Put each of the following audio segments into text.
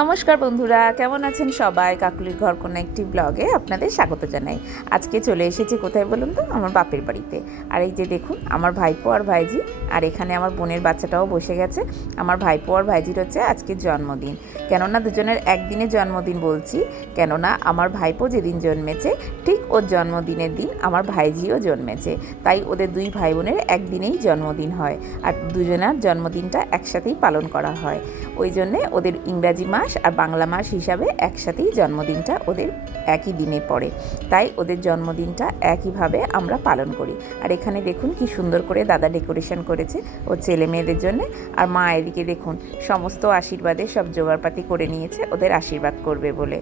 নমস্কার বন্ধুরা, কেমন আছেন সবাই? কাকুলির ঘর কোনো একটি ব্লগে আপনাদের স্বাগত জানাই। আজকে চলে এসেছি কোথায় বলুন তো? আমার বাপের বাড়িতে। আর এই যে দেখুন আমার ভাইপো আর ভাইজি, আর এখানে আমার বোনের বাচ্চাটাও বসে গেছে। আমার ভাইপো আর ভাইজির হচ্ছে আজকের জন্মদিন। কেননা দুজনের একদিনে জন্মদিন বলছি, কেননা আমার ভাইপো যেদিন জন্মেছে ঠিক ওর জন্মদিনের দিন আমার ভাইজিও জন্মেছে। তাই ওদের দুই ভাই বোনের একদিনেই জন্মদিন হয়, আর দুজনের জন্মদিনটা একসাথেই পালন করা হয়। ওই জন্যে ওদের ইংরাজি মাস আর বাংলা মাস হিসাবে একসাথেই জন্মদিনটা ওদের একই দিনে পড়ে, তাই ওদের জন্মদিনটা একইভাবে আমরা পালন করি। আর এখানে দেখুন কি সুন্দর করে দাদা ডেকোরেশন করেছে ওর ছেলে মেয়েদের জন্যে। আর মা এদিকে দেখুন সমস্ত আশীর্বাদে সব জোগাড়পাতি করে নিয়েছে ওদের আশীর্বাদ করবে বলে।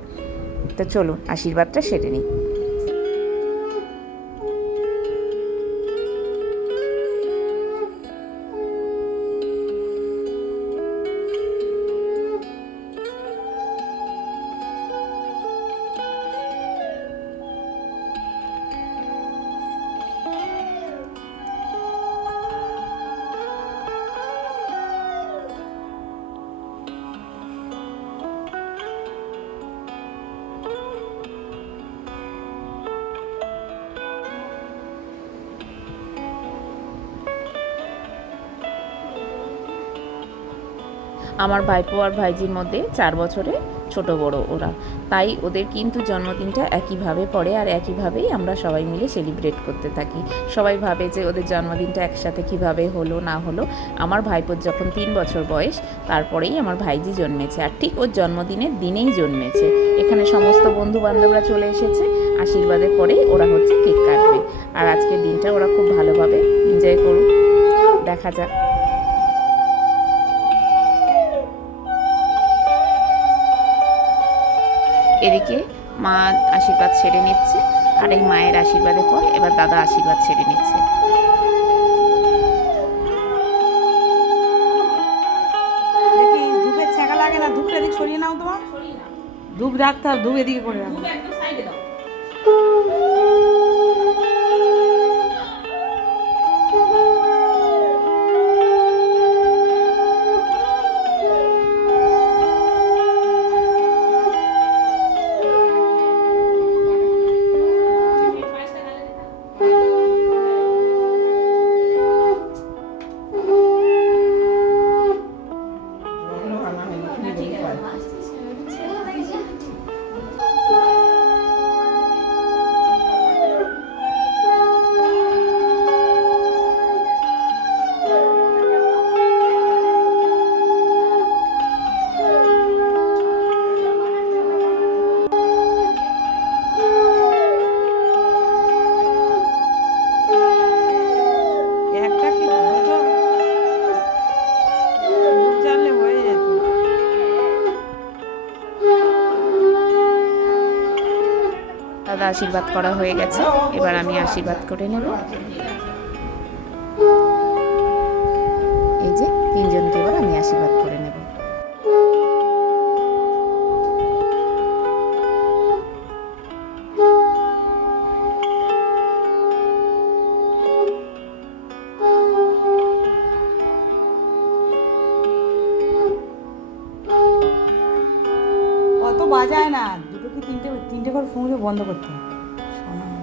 তো চলুন আশীর্বাদটা সেরে নিই। আমার ভাইপো আর ভাইজির মধ্যে 4 বছরে ছোট বড় ওরা, তাই ওদের কিন্তু জন্মদিনটা একইভাবে পড়ে, আর একইভাবেই আমরা সবাই মিলে সেলিব্রেট করতে থাকি। সবাই ভাবে যে ওদের জন্মদিনটা একসাথে কিভাবে হলো না হলো। আমার ভাইপোর যখন 3 বছর বয়স তারপরেই আমার ভাইজি জন্মেছে, আর ঠিক ওর জন্মদিনের দিনেই জন্মেছে। এখানে সমস্ত বন্ধু বান্ধবরা চলে এসেছে, আশীর্বাদের পরেই ওরা হচ্ছে কেক কাটবে। আর আজকের দিনটা ওরা খুব ভালোভাবে এনজয় করুক, দেখা যাক। এদিকে মা আশীর্বাদ সেরে নিচ্ছে, আর এই মায়ের আশীর্বাদের পর এবার দাদা আশীর্বাদ সেরে নিচ্ছে। দেখি ধূপের ছ্যাঁকা লাগে না, ধূপটা এদিকে সরিয়ে নাও। তোমার ধূপ রাখতে হবে, ধূপ এদিকে করে রাখো। একটা কি দুটো ধূপ জ্বাললে হয়ে যেত। দাদা আশীর্বাদ করা হয়ে গেছে, এবার আমি আশীর্বাদ করে নেব। এই যে তিনজনকে এবার আমি আশীর্বাদ করে নেব। অত বাজায় না, দুটো কি তিনটে তিনটে করে ফোন বন্ধ করতে হয়। শোনা না।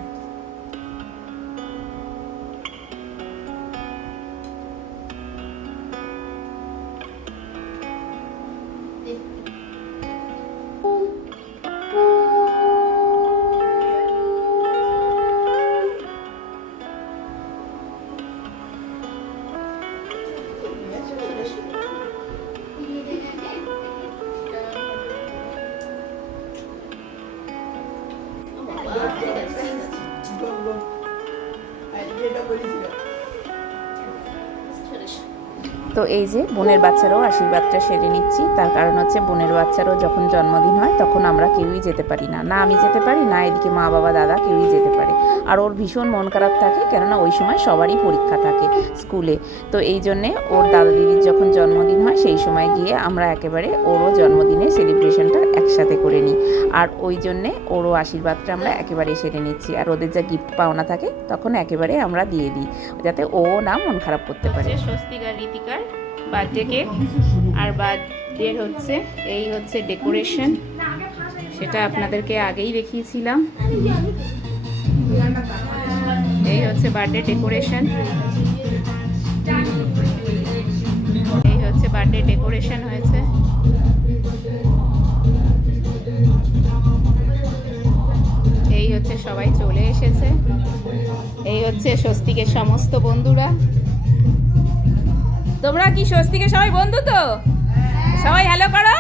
তো এই যে বোনের বাচ্চারাও আশীর্বাদটা সেরে নিচ্ছি, তার কারণ হচ্ছে বোনের বাচ্চারও যখন জন্মদিন হয় তখন আমরা কেউই যেতে পারি না, না আমি যেতে পারি না এদিকে মা বাবা দাদা কেউই যেতে পারে। আর ওর ভীষণ মন খারাপ থাকে, কেননা ওই সময় সবারই পরীক্ষা থাকে স্কুলে। তো এই জন্যে ওর দাদা দিদির যখন জন্মদিন হয় সেই সময় গিয়ে আমরা একেবারে ওরও জন্মদিনের সেলিব্রেশনটা একসাথে করে নিই। আর ওই জন্যে ওরও আশীর্বাদটা আমরা একেবারে সেরে নিচ্ছি, আর ওদের যা গিফট পাওনা থাকে তখন একেবারে আমরা দিয়ে দিই, যাতে ও না মন খারাপ করতে পারে। স্বস্তিক আর রীতিকার বার্থডে কেক, আর বের হচ্ছে। এই হচ্ছে ডেকোরেশন, সেটা আপনাদেরকে আগেই দেখিয়েছিলাম। এই হচ্ছে বার্থডে ডেকোরেশন, এই হচ্ছে বার্থডে ডেকোরেশন হয়েছে। এই হচ্ছে সবাই চলে এসেছে। এই হচ্ছে স্বস্তিকের সমস্ত বন্ধুরা। তোমরা কি স্বস্তিকের সবাই বন্ধু তো? সবাই হ্যালো করো।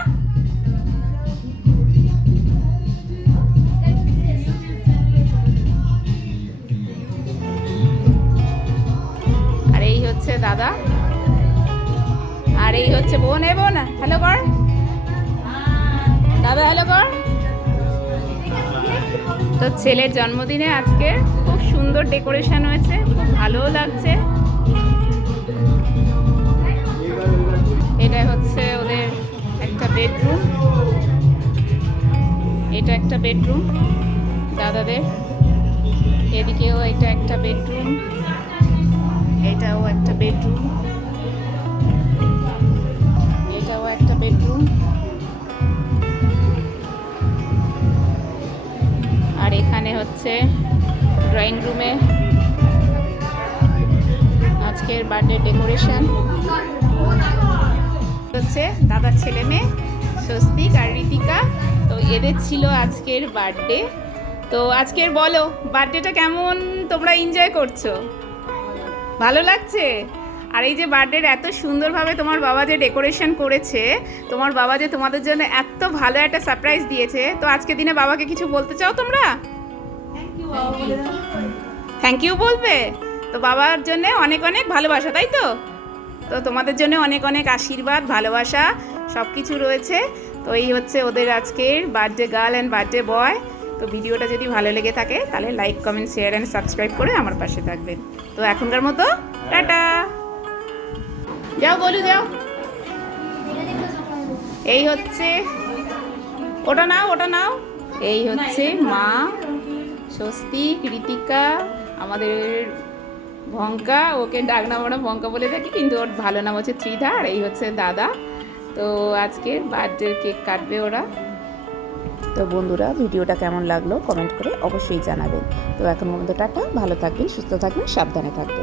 আর এই হচ্ছে দাদা, আর এই হচ্ছে বোন। এ বোন হ্যালো কর, দাদা হ্যালো কর। তো ছেলের জন্মদিনে আজকে খুব সুন্দর ডেকোরেশন হয়েছে, খুব ভালোও লাগছে। এটা হচ্ছে ওদের একটা বেডরুম, এটা একটা বেডরুম দাদাদের। এদিকেও এটা একটা বেডরুম, এটাও একটা বেডরুম, এটাও একটা বেডরুম। আর এখানে হচ্ছে ড্রয়িং রুমে আজকের বার্থডে ডেকোরেশন হচ্ছে। দাদার ছেলে মেয়ে স্বস্তিক আর ঋতিকা, তো এদের ছিল আজকের বার্থডে। তো আজকের বলো বার্থডেটা কেমন তোমরা এনজয় করছো? ভালো লাগছে? আর এই যে বার্থডের এত সুন্দরভাবে তোমার বাবা যে ডেকোরেশন করেছে, তোমার বাবা যে তোমাদের জন্য এত ভালো একটা সারপ্রাইজ দিয়েছে, তো আজকের দিনে বাবাকে কিছু বলতে চাও তোমরা? থ্যাংক ইউ বলবে? তো বাবার জন্য অনেক অনেক ভালোবাসা, তাই তো? তো তোমাদের জন্য অনেক অনেক আশীর্বাদ, ভালোবাসা সব কিছু রয়েছে। তো এই হচ্ছে ওদের আজকের birthday girl and birthday boy. তো ভিডিওটা যদি ভালো লেগে থাকে তাহলে like, comment, share and subscribe করে আমার পাশে থাকবেন। তো এখনকার মতো টাটা, যাও বলু যাও। এই হচ্ছে, ওটা নাও ওটা নাও। এই হচ্ছে মা, স্বস্তিক, ঋতিকা, আমাদের ভঙ্কা, ওকে ডাক নাম আমরা ভঙ্কা বলে থাকি, কিন্তু ওর ভালো নাম হচ্ছে ত্রিধা। আর এই হচ্ছে দাদা। তো আজকে বার্থডে কেক কাটবে ওরা। তো বন্ধুরা ভিডিওটা কেমন লাগলো কমেন্ট করে অবশ্যই জানাবেন। তো এখন পর্যন্ত টাটা, ভালো থাকবেন, সুস্থ থাকবেন, সাবধানে থাকবেন।